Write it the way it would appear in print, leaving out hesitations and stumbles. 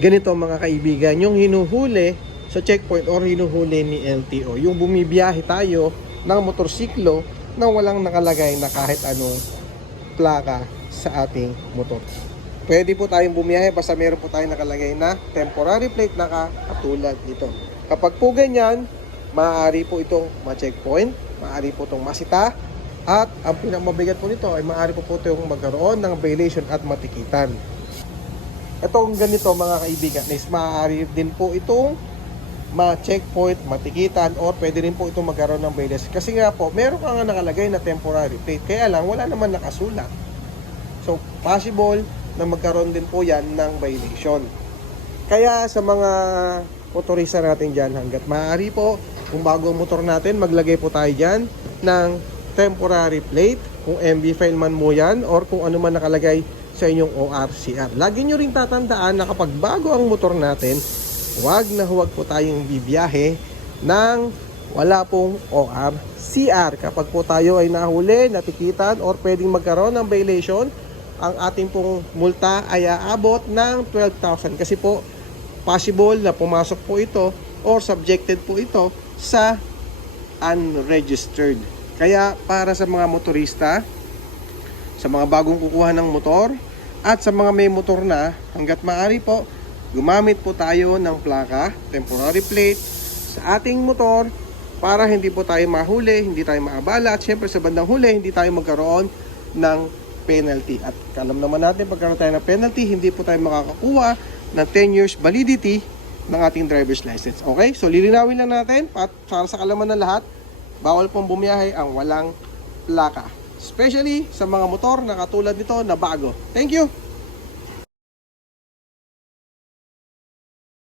ganito mga kaibigan, yung hinuhuli sa checkpoint or hinuhuli ni LTO, yung bumibiyahe tayo ng motorsiklo na walang nakalagay na kahit anong plaka sa ating motor. Pwede po tayong bumiyahe basta meron po tayong nakalagay na temporary plate na katulad nito. Kapag po ganyan, maaari po itong ma-checkpoint, maaari po itong masita, at ang pinakamabigat po nito ay maaari po itong magkaroon ng violation at matikitan. Itong ganito mga kaibigan is maaari din po itong ma-checkpoint, matikitan, or pwede rin po itong magkaroon ng violation. Kasi nga po, meron ka nga nakalagay na temporary plate, kaya lang wala naman nakasulat. So, possible na magkaroon din po yan ng violation. Kaya sa mga motorista natin dyan, hanggat maaari po, kung bago ang motor natin, maglagay po tayo dyan ng temporary plate, kung MV file man mo yan, or kung ano man nakalagay sa inyong ORCR. Lagi nyo rin tatandaan na kapag bago ang motor natin, huwag po tayong bibiyahe ng wala pong ORCR. Kapag po tayo ay nahuli, natikitan, or pwedeng magkaroon ng violation, ang ating pong multa ay aabot ng 12,000. Kasi po, possible na pumasok po ito or subjected po ito sa unregistered. Kaya para sa mga motorista, sa mga bagong kukuha ng motor, at sa mga may motor na, hanggat maaari po, gumamit po tayo ng plaka, temporary plate, sa ating motor para hindi po tayo mahuli, hindi tayo maabala, at syempre sa bandang huli, hindi tayo magkaroon ng penalty. At alam naman natin, pagkaroon tayo ng penalty, hindi po tayo makakakuha ng 10 years validity ng ating driver's license. Okay? So, lilinawin lang natin, at para sa kalaman ng lahat, bawal pong bumiyahe ang walang plaka. Especially sa mga motor na katulad nito na bago. Thank you!